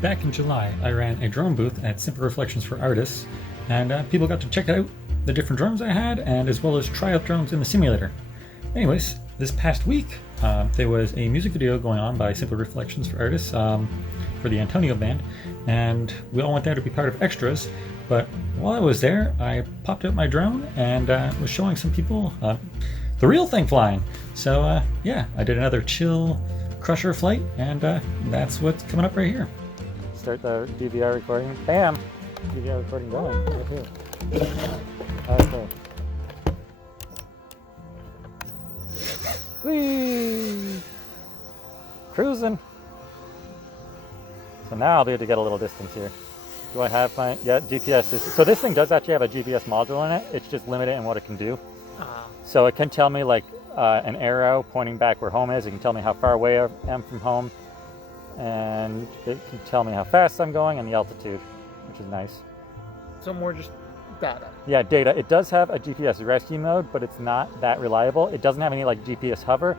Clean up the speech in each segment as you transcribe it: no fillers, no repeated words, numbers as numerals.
Back in July, I ran a drone booth at Simple Reflections for Artists, and people got to check out the different drones I had, and as well as try out drones in the simulator. Anyways, this past week, there was a music video going on by Simple Reflections for Artists for the Antonio band, and we all went there to be part of extras. But while I was there, I popped out my drone and was showing some people the real thing flying. So yeah, I did another chill crusher flight, and that's what's coming up right here. Start the DVR recording. Bam! DVR recording going right here. Okay. Whee! Cruising. So now I'll be able to get a little distance here. Do I have my, yeah, GPS is, so this thing does actually have a GPS module in it. It's just limited in what it can do. So it can tell me like an arrow pointing back where home is. It can tell me how far away I am from home. And it can tell me how fast I'm going and the altitude, which is nice. So more just data. Yeah, data. It does have a GPS rescue mode, but it's not that reliable. It doesn't have any like GPS hover.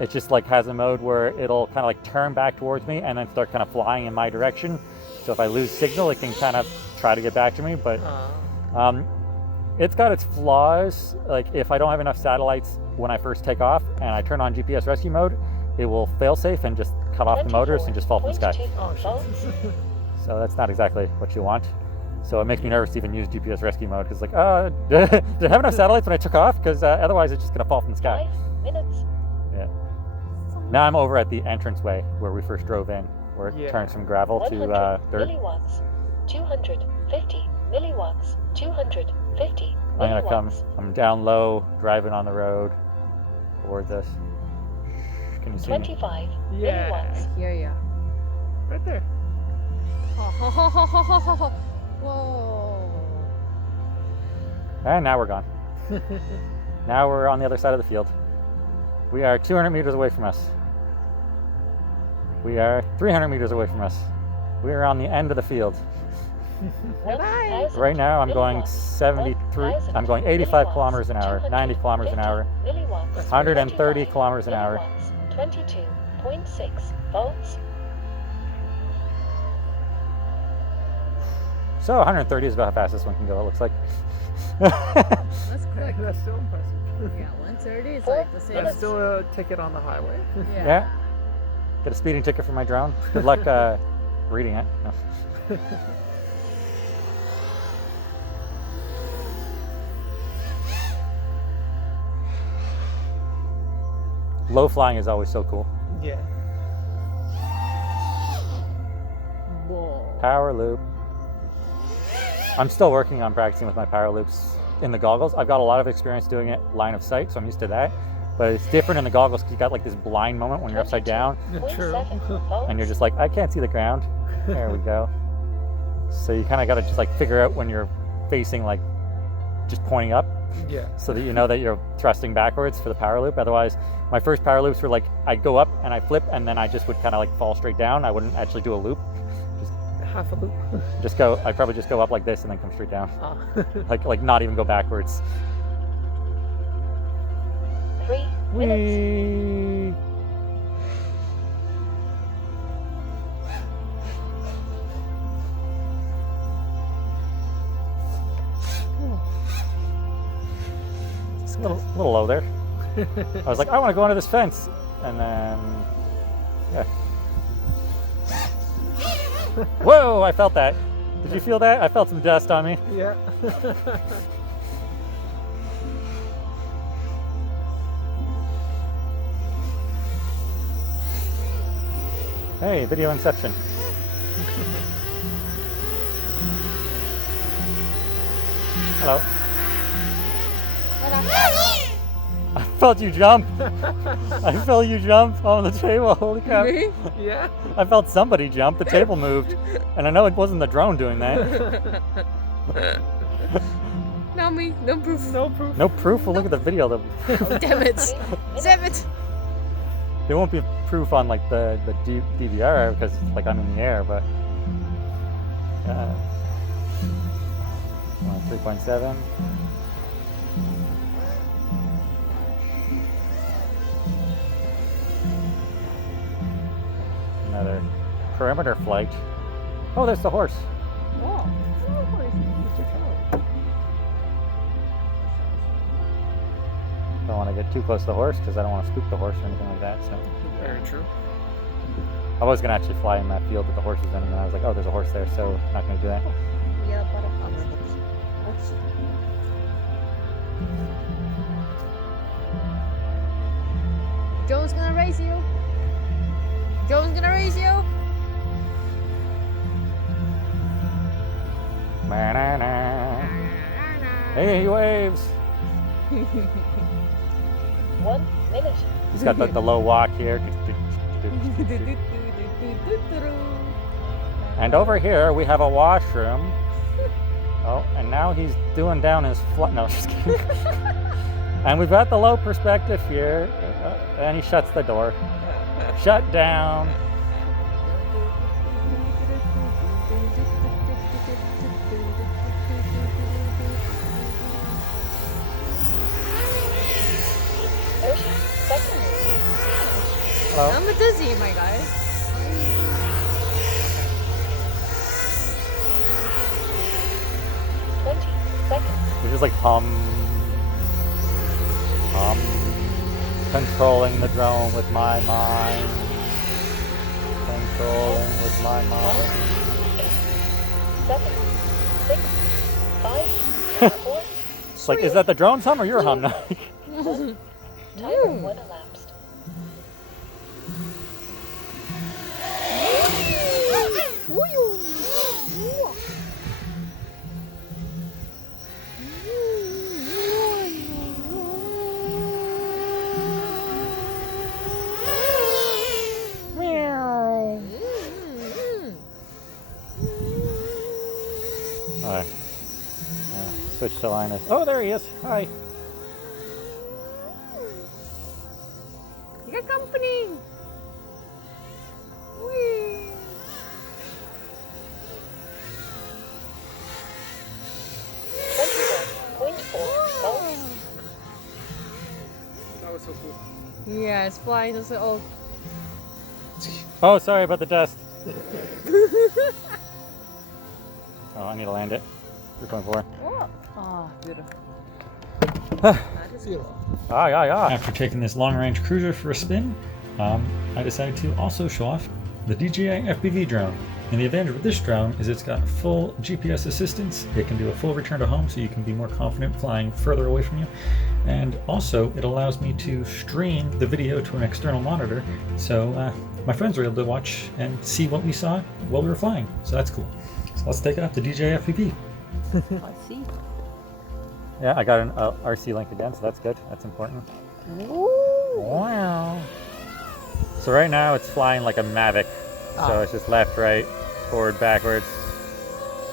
It just like has a mode where it'll kind of like turn back towards me and then start kind of flying in my direction. So if I lose signal, it can kind of try to get back to me, but it's got its flaws. Like if I don't have enough satellites when I first take off and I turn on GPS rescue mode, it will fail safe and just cut off the motors and just fall from the sky. So that's not exactly what you want. So it makes me nervous to even use GPS rescue mode because like, did I have enough satellites when I took off? Because otherwise it's just gonna fall from the sky. 5 minutes. Yeah. Now I'm over at the entranceway where we first drove in, where it turns from gravel to 100 dirt. milliwatts, 250 milliwatts, 250 I'm gonna come. milliwatts. I'm down low, driving on the road towards us. Can you see me? 25 Yeah. milliwatts. I hear ya. Right there. Whoa. And now we're gone. Now we're on the other side of the field. We are 200 meters away from us. We are 300 meters away from us. We are on the end of the field. Bye. Right now I'm going 73, I'm going 85 kilometers an hour, 90 kilometers an hour, 130 kilometers an hour. 22.6 volts. So 130 is about how fast this one can go, it looks like. That's quick. That's still impressive. Yeah, 130 is like the same. That's still a ticket on the highway. Yeah. Get a speeding ticket for my drone. Good luck reading it. No. Low flying is always so cool. Yeah. Whoa. Power loop. I'm still working on practicing with my power loops in the goggles. I've got a lot of experience doing it line of sight, so I'm used to that. But it's different in the goggles because you got like this blind moment when you're upside down True. and you're just like, I can't see the ground. There we go. So you kind of got to just like figure out when you're facing like just pointing up Yeah. so that you know that you're thrusting backwards for the power loop. Otherwise, my first power loops were like, I'd go up and I'd flip and then I just would kind of like fall straight down. I wouldn't actually do a loop. Half a loop. I'd probably just go up like this and then come straight down. Ah. Like not even go backwards. 3 minutes. Whee! It's a little low there. I was like, I want to go under this fence. And then, yeah. Whoa, I felt that. Did you feel that? I felt some dust on me. Yeah. Hey, video inception. Hello. I felt you jump. I felt you jump on the table. Holy crap. Me? Yeah. I felt somebody jump. The table moved. And I know it wasn't the drone doing that. Not me. No proof. No proof. No proof. Well, look at the video. Oh, damn it. Damn it. There won't be proof on like the DVR because like I'm in the air, but 3.7. Another perimeter flight. Oh, there's the horse. Oh, of course. Don't want to get too close to the horse because I don't want to spook the horse or anything like that. So Very true. I was gonna actually fly in that field that the horse was in, and then I was like, oh, there's a horse there, so not gonna do that. Yeah, butterflies. Oops. Joe's gonna race you. Joe's gonna race you. Banana. Hey, he waves. 1 minute. He's got the low walk here. And over here we have a washroom. Oh, and now he's doing down his flat. No, just kidding. And we've got the low perspective here. And he shuts the door. Shut down. Hello. I'm a dizzy, my guys. 20 seconds. We just like hum. Controlling the drone with my mind. Controlling with my mind. 7, 6, 5, 4. It's like, is that the drone's hum or your hum? Timer 1 elapsed. Alright. Switch to Linus. Oh, there he is. Hi. You got company. Whee. 21.4 volts. That was so cool. Yeah, it's flying. It's oh. Oh, sorry about the dust. Oh, I need to land it. 3.4. Oh, beautiful. After taking this long-range cruiser for a spin, I decided to also show off the DJI FPV drone. And the advantage with this drone is it's got full GPS assistance. It can do a full return to home, so you can be more confident flying further away from you. And also, it allows me to stream the video to an external monitor, so my friends were able to watch and see what we saw while we were flying. So that's cool. So let's take it up to DJI FPV. I see. Yeah, I got an RC link again, so that's good. That's important. Ooh. Wow. So right now it's flying like a Mavic. So it's just left, right, forward, backwards.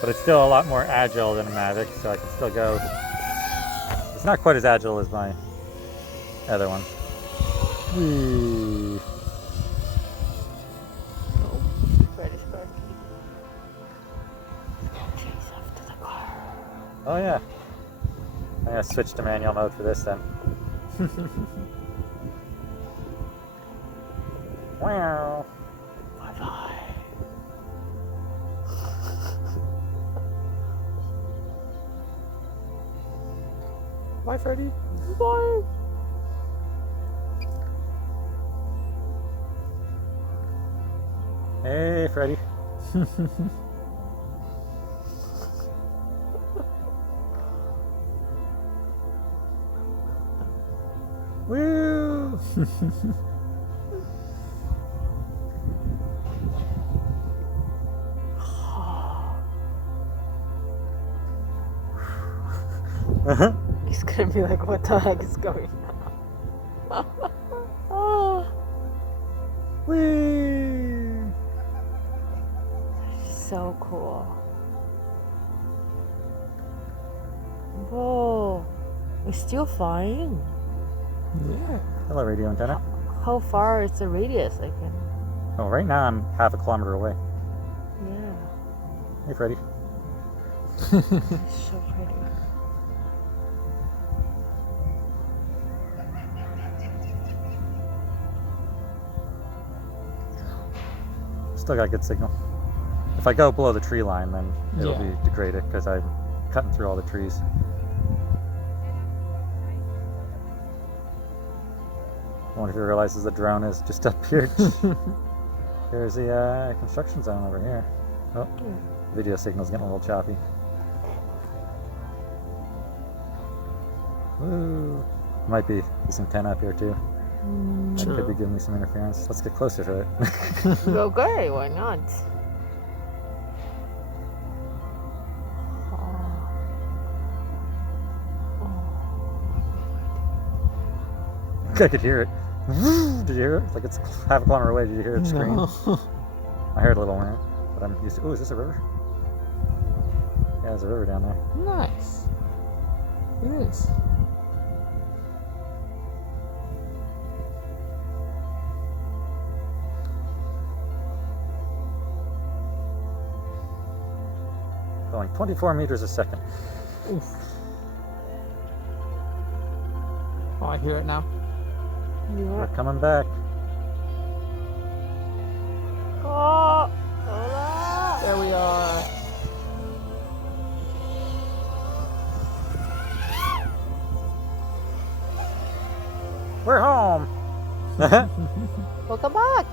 But it's still a lot more agile than a Mavic, so I can still go. It's not quite as agile as my other one. Whee. Oh yeah. I'm gonna switch to manual mode for this then. Wow. Bye-bye. Bye, Freddy. Bye. Hey, Freddy. Woo! He's gonna be like, what the heck is going on? Oh, Whee! so cool. Whoa, we're still flying. Yeah. Hello, radio antenna. How far is the radius? I can. Oh, right now I'm half a kilometer away. Yeah, Hey, Freddy. it's so pretty. Still got good signal. If I go below the tree line, then it'll Yeah. be degraded because I'm cutting through all the trees. I wonder if he realizes the drone is just up here. Here's the construction zone over here. Oh, video signal's getting a little choppy. Woo! Might be this antenna up here too. That could be giving me some interference. Let's get closer to it. Okay, why not? I could hear it. Did you hear it? It's like it's half a kilometer away. Did you hear it scream? No. I heard a little rant, but I'm used to. Oh, is this a river? Yeah, there's a river down there. Nice. It is. Going 24 meters a second. Oof. Oh, I hear it now. We're coming back. Oh, hola. There we are. We're home. Welcome back.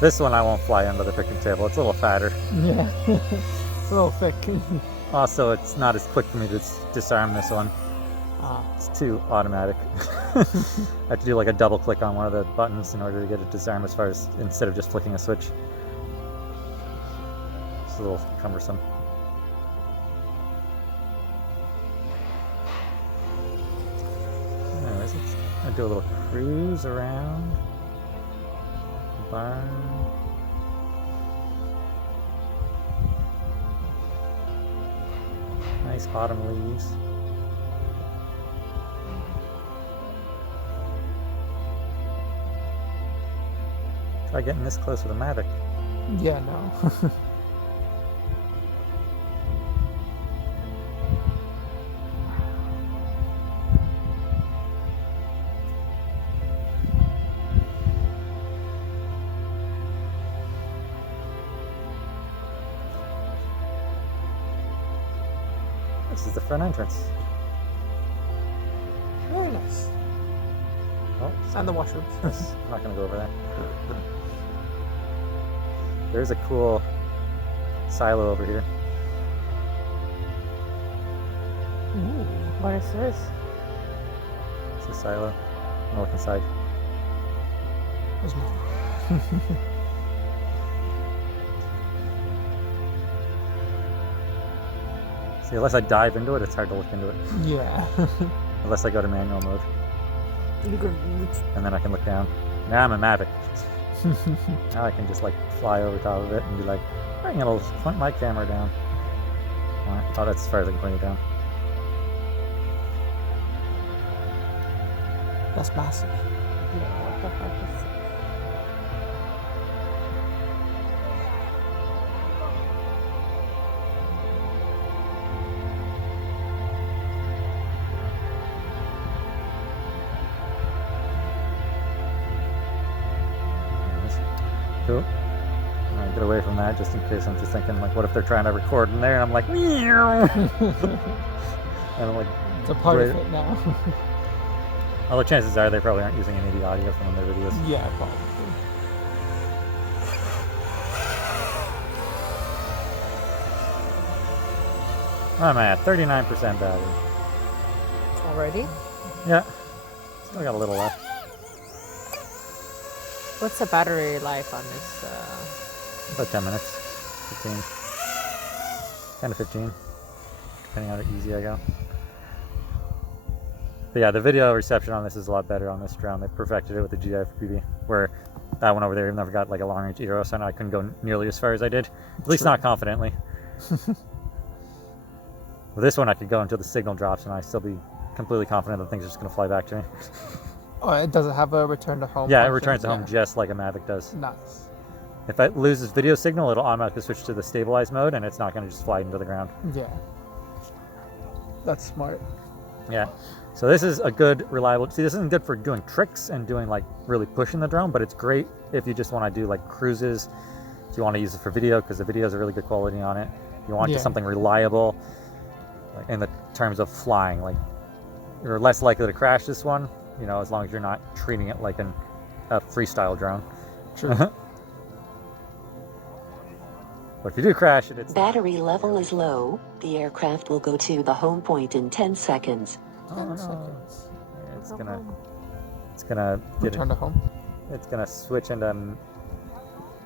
This one I won't fly under the picnic table. It's a little fatter. Yeah. It's a little thick. Also, it's not as quick for me to disarm this one. Ah. It's too automatic. I have to do like a double click on one of the buttons in order to get it disarmed as far as instead of just flicking a switch. It's a little cumbersome. Anyways, let's do a little cruise around the barn. Nice autumn leaves. Try getting this close with a Mavic. Yeah, no. This is the front entrance. Very nice. Oh, And the washrooms. I'm not going to go over there. There's a cool silo over here. Ooh. What is this? It's a silo. I'm look inside. There's more. See, unless I dive into it, it's hard to look into it. Yeah. Unless I go to manual mode, You can and then I can look down. Now I'm a Mavic. Now I can just like fly over top of it and be like, I'm gonna point my camera down. Oh, that's as far as I can point it down. That's massive. Yeah, what the heck is this? Anyways, cool. Alright, get away from that just in case. I'm just thinking like, what if they're trying to record in there and I'm like, meow. And I'm like, It's a part of Great. it now. although chances are they probably aren't using any of the audio from their videos. Yeah, probably. I'm at 39% battery. Already? Yeah, still got a little left. What's the battery life on this? About 10 minutes, 15, 10 to 15, depending on how easy I go. But yeah, the video reception on this is a lot better on this drone. They perfected it with the GFPV, where that one over there never got like a long range gyro, so I couldn't go nearly as far as I did. At least not confidently. With this one, I could go until the signal drops, and I'd still be completely confident that things are just going to fly back to me. Oh, it doesn't have a return to home. Yeah, it function? returns to home Yeah. just like a Mavic does. Nice. If it loses video signal, it'll automatically switch to the stabilized mode, and it's not going to just fly into the ground. Yeah. That's smart. Yeah. So this is a good, reliable, see this isn't good for doing tricks and doing like really pushing the drone, but it's great if you just want to do like cruises, if you want to use it for video, because the videos are really good quality on it. You want just something reliable, like in the terms of flying, like you're less likely to crash this one, you know, as long as you're not treating it like a freestyle drone. True. But if you do crash it, it's... Battery level is low. The aircraft will go to the home point in 10 seconds. 10 seconds. It's gonna get Return to home. It's gonna switch into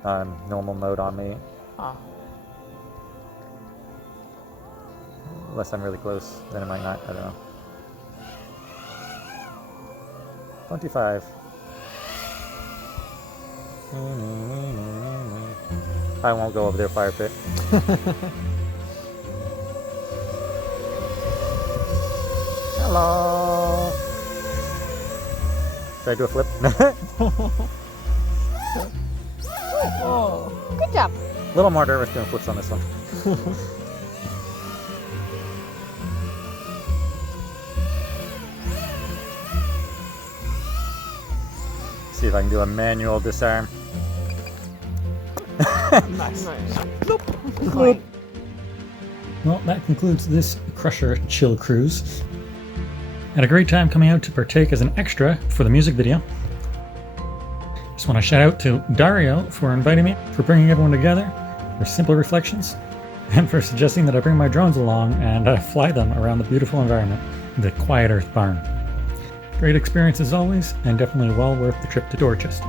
normal mode on me. Ah. Unless I'm really close, then it might not. I don't know. 25. I won't go over their fire pit. Hello. Should I do a flip? Oh. Good job. A little more nervous doing flips on this one. See if I can do a manual disarm. Nice. Clean. Well, that concludes this Crusher Chill Cruise. Had a great time coming out to partake as an extra for the music video. Just want to shout out to Dario for inviting me, for bringing everyone together, for Simple Reflections, and for suggesting that I bring my drones along and fly them around the beautiful environment, the Quiet Earth Barn. Great experience as always, and definitely well worth the trip to Dorchester.